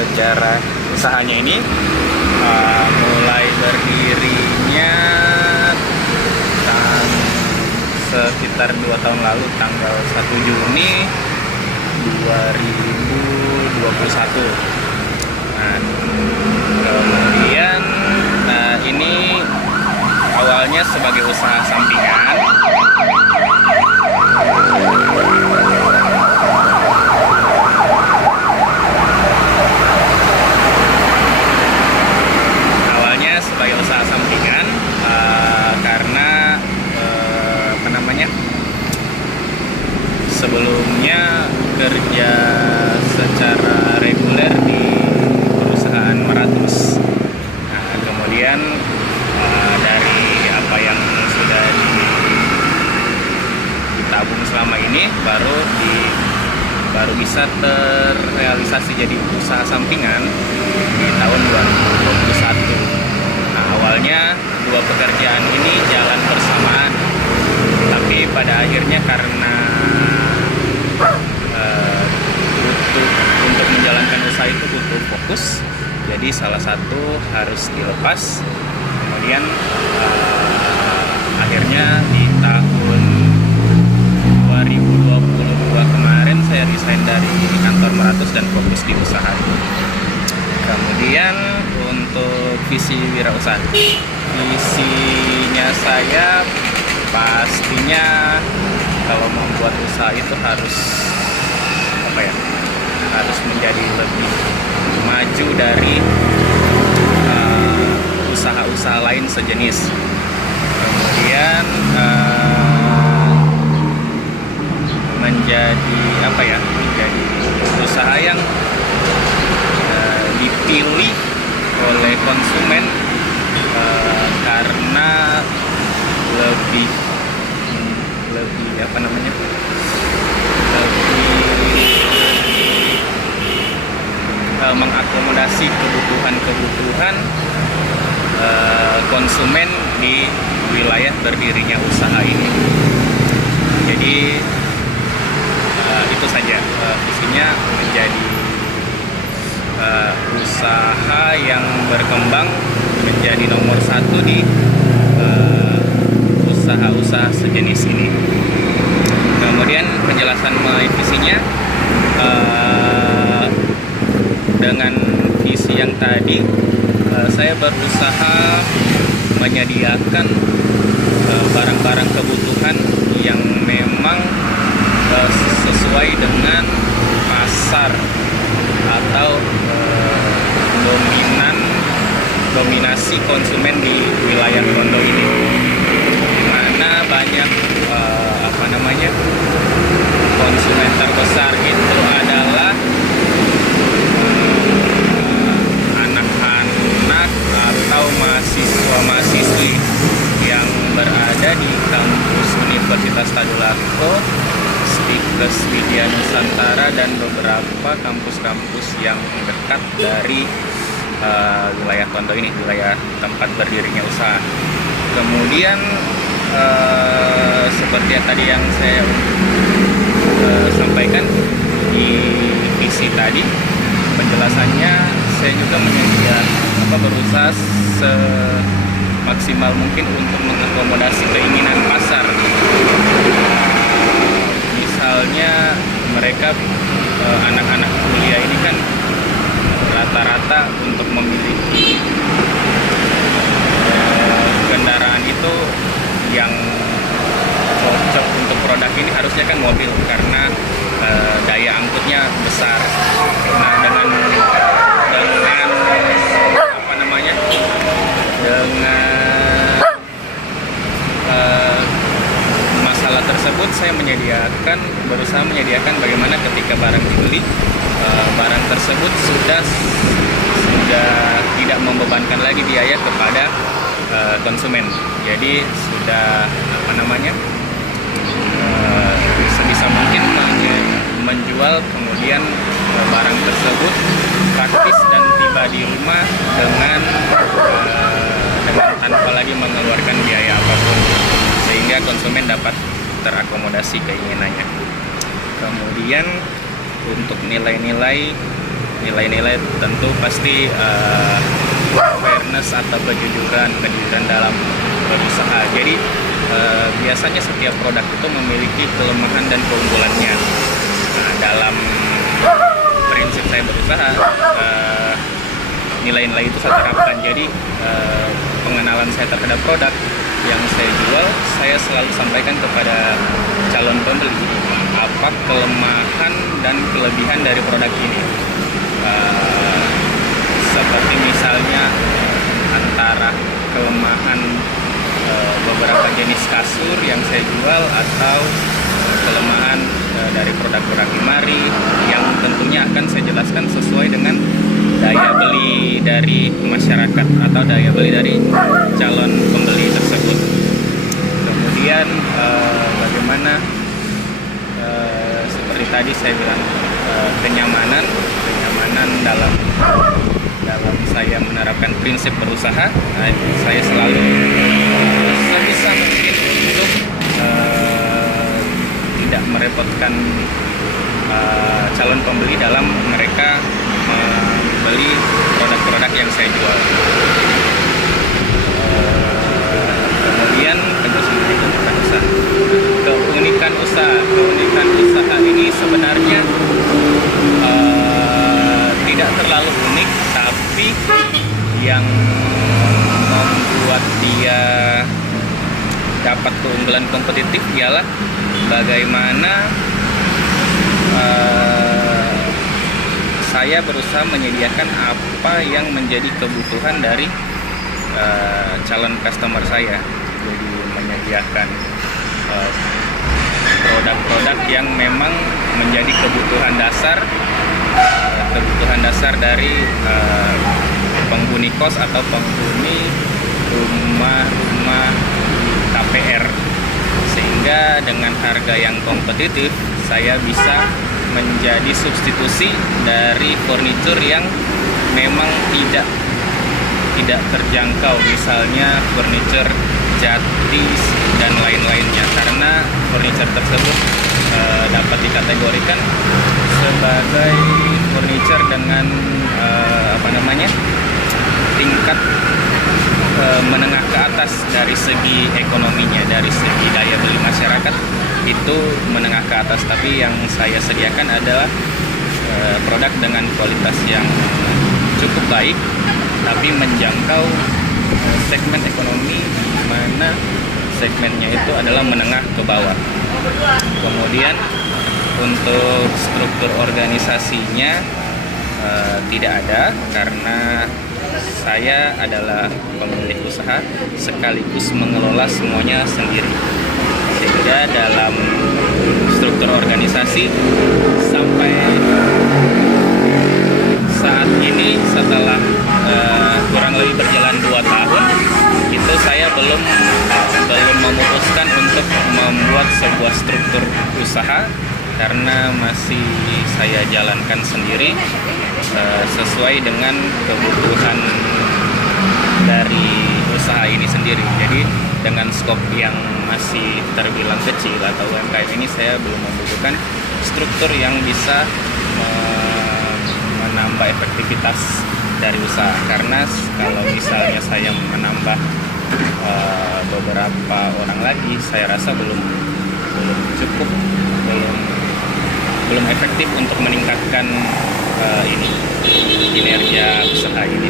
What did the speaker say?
sejarah usahanya ini. Mulai berdirinya sekitar 2 tahun lalu, tanggal 1 Juni 2021. Kemudian ini awalnya sebagai usaha sampingan. Karena sebelumnya kerja secara reguler di perusahaan Meratus. Kemudian dari apa yang sudah ditabung selama ini baru bisa terrealisasi jadi usaha sampingan di tahun 2021. Awalnya 2 pekerjaan ini jalan bersamaan, tapi pada akhirnya karena untuk menjalankan usaha itu butuh fokus, jadi salah satu harus dilepas. Kemudian akhirnya di tahun 2022 kemarin saya resign dari kantor Meratus dan fokus di usaha. Kemudian untuk visi wirausaha, visinya saya pastinya kalau membuat usaha itu harus harus menjadi lebih maju dari usaha-usaha lain sejenis. Kemudian menjadi menjadi usaha yang dipilih oleh konsumen karena lebih mengakomodasi kebutuhan konsumen di wilayah berdirinya usaha ini. Jadi itu saja visinya, menjadi usaha yang berkembang menjadi nomor 1 di usaha-usaha sejenis ini. Kemudian penjelasan mengenai visinya, dengan visi yang tadi saya berusaha menyediakan barang-barang kebutuhan yang memang sesuai dengan pasar atau dominasi konsumen di wilayah Kondo ini, di mana banyak konsumen terbesar itu adalah anak-anak atau mahasiswa-mahasiswi yang berada di kampus Universitas Tadulako, Stikes Widya Nusantara, dan beberapa kampus-kampus yang dekat dari wilayah Kondo ini, wilayah tempat berdirinya usaha. Kemudian seperti yang tadi yang saya sampaikan di visi tadi, penjelasannya saya juga berusaha semaksimal mungkin untuk mengakomodasi keinginan pasar. Misalnya mereka anak-anak kuliah ini kan rata-rata untuk memiliki kendaraan itu yang cocok untuk produk ini harusnya kan mobil, karena daya angkutnya besar. Nah, dengan masalah tersebut saya berusaha menyediakan bagaimana ketika barang dibeli, barang tersebut sudah tidak membebankan lagi biaya kepada konsumen. Jadi sudah sebisa mungkin menjual kemudian barang tersebut praktis dan tiba di rumah dengan tanpa lagi mengeluarkan biaya apapun, sehingga konsumen dapat terakomodasi keinginannya. Kemudian untuk nilai-nilai nilai-nilai tentu pasti fairness atau kejujuran dalam berusaha. Jadi biasanya setiap produk itu memiliki kelemahan dan keunggulannya. Nah, dalam prinsip saya berusaha, nilai-nilai itu saya terapkan. Jadi pengenalan saya terhadap produk yang saya jual, saya selalu sampaikan kepada calon pembeli apa kelemahan dan kelebihan dari produk ini. Seperti misalnya antara kelemahan beberapa jenis kasur yang saya jual, atau kelemahan dari produk-produk lemari yang tentunya akan saya jelaskan sesuai dengan daya beli dari masyarakat atau daya beli dari calon pembeli tersebut. Kemudian bagaimana seperti tadi saya bilang, kenyamanan dalam saya menerapkan prinsip berusaha. Nah, saya selalu sebisa mungkin untuk tidak merepotkan calon pembeli dalam mereka membeli produk-produk yang saya jual. Kemudian keunikan usaha ini sebenarnya tidak terlalu unik, tapi yang membuat dia dapat keunggulan kompetitif ialah bagaimana saya berusaha menyediakan apa yang menjadi kebutuhan dari calon customer saya. Jadi menyediakan produk-produk yang memang menjadi kebutuhan dasar dari penghuni kos atau penghuni rumah KPR, sehingga dengan harga yang kompetitif saya bisa menjadi substitusi dari furnitur yang memang tidak terjangkau, misalnya furnitur jati dan lain-lainnya, karena furnitur tersebut dapat dikategorikan sebagai furnitur dengan tingkat menengah ke atas dari segi ekonominya, dari segi daya beli masyarakat itu menengah ke atas. Tapi yang saya sediakan adalah produk dengan kualitas yang cukup baik, tapi menjangkau segmen ekonomi, mana segmennya itu adalah menengah ke bawah. Kemudian untuk struktur organisasinya tidak ada, karena saya adalah pemilik usaha sekaligus mengelola semuanya sendiri, sehingga dalam struktur organisasi sampai saat ini setelah kurang lebih berjalan 2 tahun itu saya belum memutuskan untuk membuat sebuah struktur usaha, karena masih saya jalankan sendiri sesuai dengan kebutuhan dari usaha ini sendiri. Jadi dengan skop yang masih terbilang kecil atau UMKM ini, saya belum membutuhkan struktur yang bisa menambah efektivitas dari usaha. Karena kalau misalnya saya menambah beberapa orang lagi, saya rasa belum cukup, belum efektif untuk meningkatkan kinerja usaha ini.